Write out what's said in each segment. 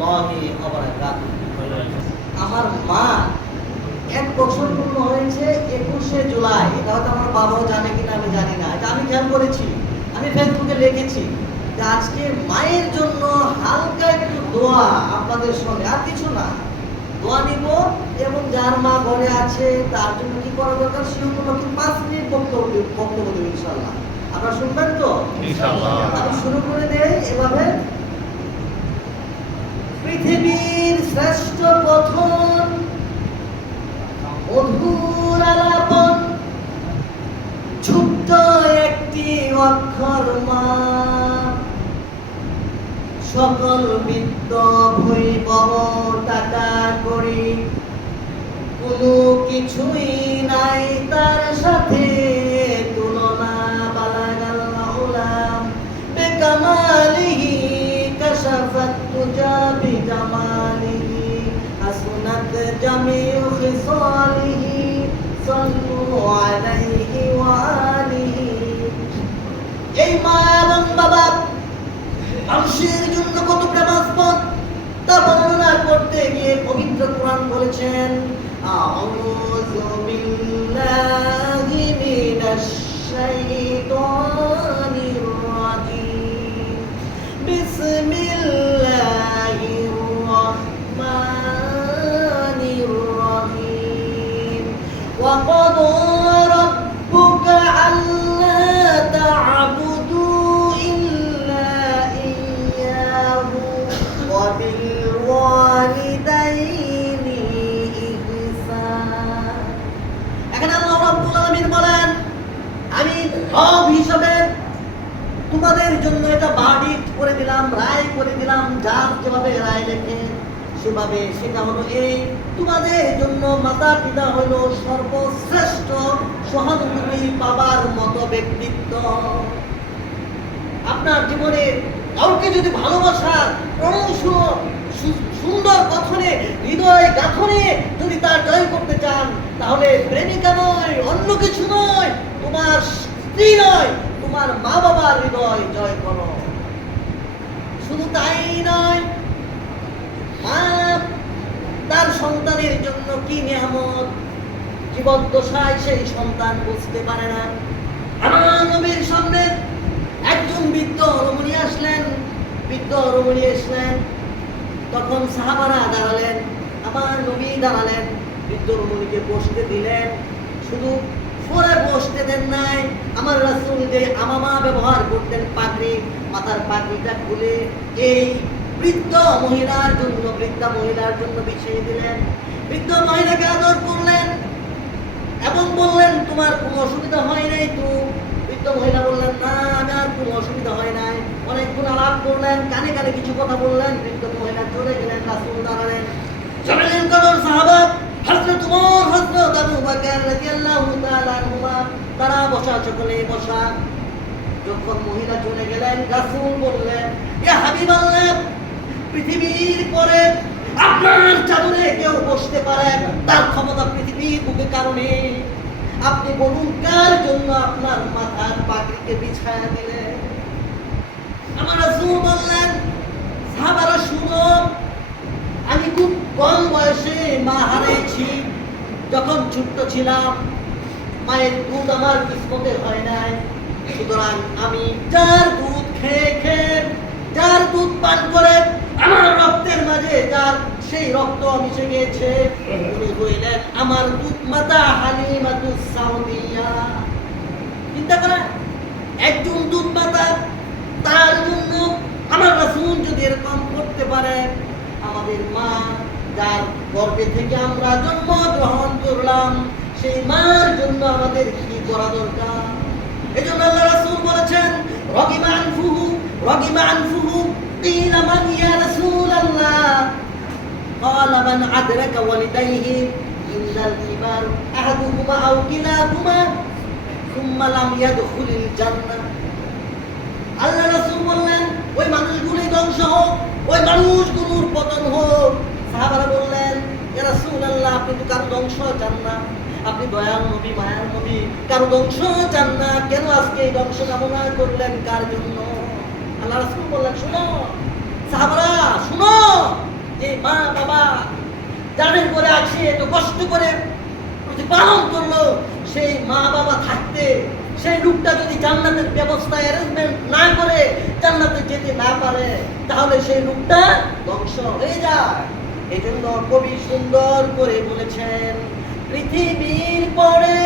রাহমাতুল্লাহি ওয়া বারাকাতুহু। আমার মা 1 বছর পূর্ণ হয়েছে 21শে জুলাই। এটা হয়তো আমার বাবাও জানে কিনা আমি জানি না। এটা আমি খেয়াল করেছি, আমি ফেসবুকে লিখেছি যে আজকে মায়ের জন্য হালকা একটু দোয়া আপনাদের সঙ্গে, আর কিছু না, দোয়া নিব এবং যার মা ঘরে আছে তার জন্য কি করা দরকার সে উপলক্ষে 5 মিনিট বক্তব্য দেব ইনশাআল্লাহ। আপনারা শুনবেন তো ইনশাআল্লাহ। আমি শুরু করে দেই এভাবে। পৃথিবীর শ্রেষ্ঠ কথন মধুর আলাপন, ছোট্ট একটি অক্ষর মা, সকল বিত্ত ভৈভব টাকা করি কোনো কিছুই নাই তার সাথে তুলনা। বালাগাল উলাম বিকামালিহি কাশাফাত তুজা বিজামালিহি হাসনাত জামিউ খিসালিহি সাল্লু আলাইহি ওয়া আলিহি। এই মা এবং বাবা মানুষের জন্য কত প্রেমাস্পদ তা বর্ণনা করতে গিয়ে পবিত্র কোরআন বলেছেন, আউযু বিল্লাহি মিনাশ শাইতানির রাজিম, বিসমিল্লাহির রাহমানির রাহিম। ওয়া ক্বাদা রাব্বুকা আল্লা তা'বুদু ইল্লা ইয়্যাহু ওয়া বিল ওয়ালিদাইনি ইহসান। এখানে আল্লাহ রাব্বুল আলামিন বলেন, আমি রব হিসাবে তোমাদের জন্য এটা ভার্ডিক্ট করে দিলাম, রায় করে দিলাম, যার যেভাবে রায় লেখে সেভাবে। সেটা হলো এই, তোমাদের জন্য মাতা পিতা হলো সর্বশ্রেষ্ঠ সহানুভূতি পাবার মতো ব্যক্তিত্ব। আপনার জীবনে কাউকে যদি ভালোবাসার সুন্দর কথনে, হৃদয় গাঁথনে যদি তার জয় করতে চান, তাহলে প্রেমিকা নয়, অন্য কিছু নয়, তোমার স্ত্রী নয়, তোমার মা বাবার হৃদয় জয় করো। শুধু তাই নয়, মা তার সন্তানের জন্য কি নিয়ামত, জীবদ্দশায় সেই সন্তান বুঝতে পারে না। আমার নবীর সামনে একজন বৃদ্ধ রমণী আসলেন, তখন সাহাবারা দাঁড়ালেন, আমার নবী দাঁড়ালেন, বৃদ্ধ রমণীকে বসতে দিলেন। শুধু পরে বসতে দেন নাই, আমার রাসূল যে আমামা ব্যবহার করতেন, পাগড়ি, মাথার পাগড়িটা খুলে এই বৃদ্ধা মহিলার জন্য বিছিয়ে দিলেন। বৃদ্ধ মহিলাকে আদর করলেন এবং বললেন, তোমার কোনো অসুবিধা হয় নাই তো? বৃদ্ধ মহিলা বললেন, না, আমার কোনো অসুবিধা হয় নাই। অনেকক্ষণ আলাপ করলেন, কানে কানে কিছু কথা বললেন। বৃদ্ধ মহিলা চলে গেলেন, রাসূল দাঁড়ালেন। চলেন কোন সাহাবা, হযরত ওমর, হযরত আবু বকর রাদিয়াল্লাহু তাআলা আনহুমা, তারা বসা, সকলে বসা। যখন মহিলা চলে গেলেন, রাসূল বললেন, ইয়া হাবিবাল্লাহ, পৃথিবীর পরে আপনার চাদরে কেউ বসতে পারে, তার ক্ষমতা পৃথিবীর বুকে কারণে। আপনি বলুন কার জন্য আপনার মাথার পাগড়িকে বিছায়া দিলেন? আমার রাসূল বললেন, সাহাবারা শুনো, আমি খুব কম বয়সে মা হারিয়েছি। যখন ছোট্ট ছিলাম মায়ের দুধ আমার কিসমতে হয় নাই, সুতরাং আমি যার দুধ খেয়ে যার দুধ পান করে আমার রক্তের মাঝে যার সেই রক্ত মিশে গিয়েছে, উনি হইলেন আমার দুধ মাতা হালিমাতুস সাউদিয়া। চিন্তা করেন, একজন দুধ মাতা, তার জন্য আমার রাসূল যদি এরকম করতে পারে, আমাদের মা যার গর্ভে থেকে আমরা জন্ম গ্রহণ করলাম, সেই মার জন্য আমাদের কি করা দরকার? এজন্য আল্লাহ রাসূল বলেছেন, রাগিমা আনফুহু কিলা মান ইয়া রাসূলুল্লাহ ক্বালা মান আদরাকা ওয়ালিদাইহি ইনদাল কিবার আহাদুহুমা আও কিলাহুমা সুম্মা লাম ইয়াদখুলিল জান্নাহ। আল্লাহ রাসূল বললেন, ওই মানুষগুলোই ধ্বংস হোক, ওই মানুষগুলোর পতন হোক। সাহাবারা বললেন, ইয়া রাসূলুল্লাহ, আপনি তো কারো ধ্বংস চান না, আপনি দয়াল নবী, মায়ার নবী, কারো ধ্বংস চান না, কেন আজকে এই ধ্বংস কামনা করলেন কার জন্য? আল্লাহ রাসূল বললেন, শুনো সাহাবারা, শুনো, মা বাবা যাদের করে আছে এত কষ্ট করে প্রতিপালন করলো, সেই মা বাবা থাকতে সেই লোকটা যদি জান্নাতের ব্যবস্থা অ্যারেঞ্জমেন্ট না করে জান্নাতে যেতে না পারে, তাহলে সেই লোকটা ধ্বংস হয়ে যায়। এই জন্য কবি সুন্দর করে বলেছেন, পৃথিবীর পরে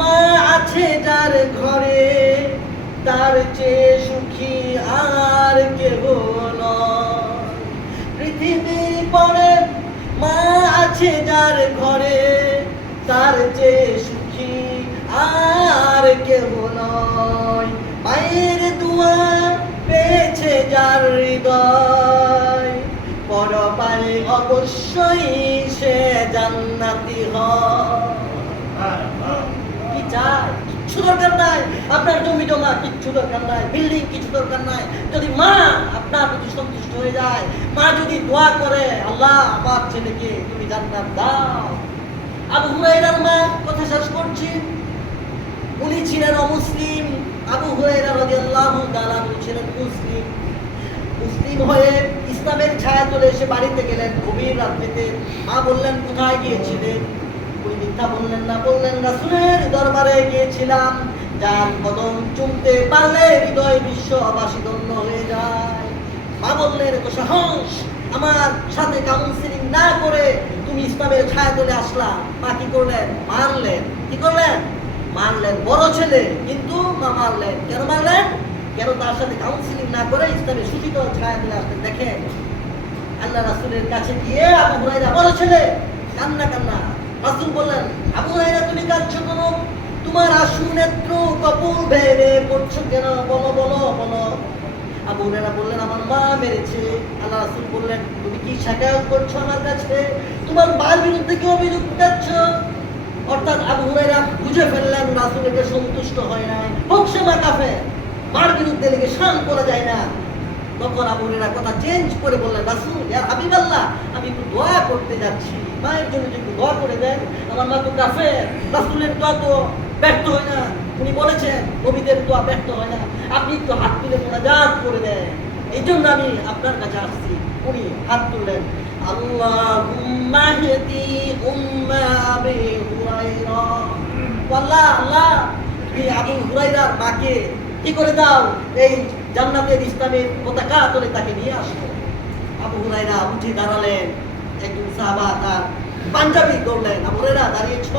মা আছে যার ঘরে, তার চেয়ে সুখী আর কেহ নয়। পৃথিবীর পরে মা আছে যার ঘরে, তার চেয়ে সুখী আর কেহ নয়। মায়ের দুয়া পেয়েছে যার হৃদয়, পরপারে অবশ্যই সে জান্নাতি হয়। কি চাই? কিচ্ছু দরকার নাই, আপনার জমি জমা কিচ্ছু দরকার নাই, বিল্ডিং কিছু দরকার নাই। যদি মা আপনার প্রতি সন্তুষ্ট হয়ে যায়, মা যদি দোয়া করে, আল্লাহ আমার ছেলেকে তুমি জান্নাত দাও। আবু হুরায়রার মা, কথা শেষ করছি, উনি ছিলেন অমুসলিম। আবু হুরায়রা রাদিয়াল্লাহু তাআলা ছিলেন মুসলিম। মুসলিম হয়ে ইসলামের ছায়া তলে এসে বাড়িতে গেলেন গভীর রাত্রিতে। মা বললেন, কোথায় গিয়েছিলেন? উনি মিথ্যা বললেন না, বললেন রাসূলের দরবারে গিয়েছিলাম। যার কদম চুমতে পারলে হৃদয় বিশ্ববাসী ধন্য হয়ে যায়। মা বললেন, এত সাহস, আমার সাথে কাউন্সিলিং না করে তুমি ইসলামের ছায়া তলে আসলা। মা কি করলেন? মারলেন। কি করলেন? মারলেন। বড় ছেলে কিন্তু মা মারলেন। কেন মারলেন? কেন? তার সাথে কাউন্সিলিং না করে ইসলামের সূচিত ছায়া তলে আসলেন। দেখেন, আল্লাহ রাসূলের কাছে গিয়ে আবু হুরায়রা, বড় ছেলে, কান্না কান্না। রাসূল বললেন, আবু হুরায়রা তুমি কাঁদছো কেন? তোমার আশু নেত্র কপল ভেবে পড়ছো কেন? বলো বলো বলো। আবু হুরায়রা বললেন, আমার মা মেরেছে। আল্লাহ রাসূল বললেন, তুমি কি শিকায়ত করছো আমার কাছে? তোমার মার বিরুদ্ধে কি অভিযোগ উঠাচ্ছ? অর্থাৎ আবু হুরায়রা বুঝে ফেললেন রাসূল এতে সন্তুষ্ট হয় নাই, হোক সে মা কাফের, মার বিরুদ্ধে লেগে শান করা যায় না। তখন আবু হুরায়রা কথা চেঞ্জ করে বললেন, রাসূল, ইয়া হাবিবাল্লাহ, আমি একটু দোয়া করতে যাচ্ছি, মায়ের জন্য একটু দোয়া করে দেন, আমার মা তো কাফের। রাসূলের দোয়া তো ব্যর্থ হয় না, উনি বলেছেন নবীদের দোয়া ব্যর্থ হয় না, আপনি একটু হাত তুলে মোনাজাত করে দেন, এই জন্য আমি আপনার কাছে আসছি। উনি হাত তুললেন, আল্লাহুম্মা হদি উম্মা আবি হুরায়রা, আল্লাহ আল্লাহ তুমি আবু হুরায়রার মাকে কি করে দাও, এই জান্নাতের ইসলামের পতাকা তলে তাকে নিয়ে আসো। আবু হুরায়রা উঠে দাঁড়ালেন। একজন সাহাবা তার পাঞ্জাবি ধরলেন। আবু হুরায়রা দাঁড়িয়েছ?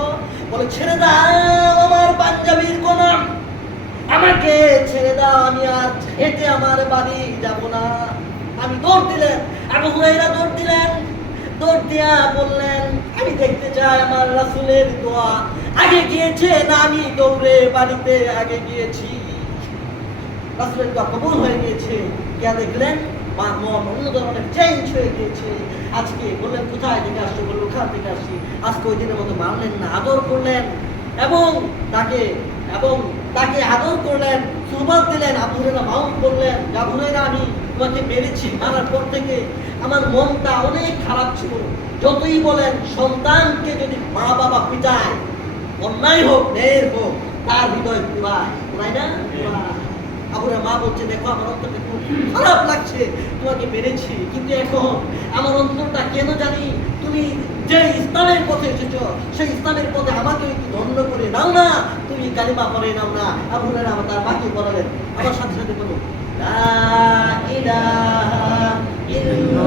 বলে, ছেড়ে দাও আমার পাঞ্জাবির কোনা, আমাকে ছেড়ে দাও, আমি আর হেঁটে আমার বাড়ি যাব না। আমি দৌড় দিলেন। আবু হুরায়রা দৌড় দিলেন। দৌড় দিয়া বললেন, আমি দেখতে চাই আমার রাসূলের দোয়া আগে গিয়েছে না আমি দৌড়ে বাড়িতে আগে গিয়েছি। রাসূলের দোয়া কবুল হয়ে গিয়েছে। কে দেখলেন মার মন অন্য ধরনের চেঞ্জ হয়ে গিয়েছে। আজকে বললেন, কোথায় থেকে আসছো? বললো, ওখান থেকে আসছি। আজকে ওই দিনের মতো মারলেন না, আদর করলেন এবং তাকে আদর করলেন, সুহবত দিলেন। আবু হুরায়রা মাউন্ট করলেন, আবু হুরায়রা, আমি তোমাকে মেরেছি, মারার পর থেকে আমার মনটা অনেক খারাপ ছিল। যতই বলেন, সন্তানকে যদি মা বাবা পিটায়, অন্যায় হোক ন্যায়ের হোক, তার হৃদয় পুরায় না? আবু হুরায়রা মা বলছে, দেখো আমার অন্তরটা খুব খারাপ লাগছে, তোমাকে মেরেছি, কিন্তু এখন আমার অন্তরটা কেন জানি তুমি যে ইসলামের পথে এসেছো সেই ইসলামের পথে আমাকে একটু ধন্য করে নাও না, তুমি কালিমা পড়ে নাও না। আবু হুরায়রা তার মাকে বললেন, আমার সাথে সাথে বলো, লা ইলাহা ইল্লাল্লাহ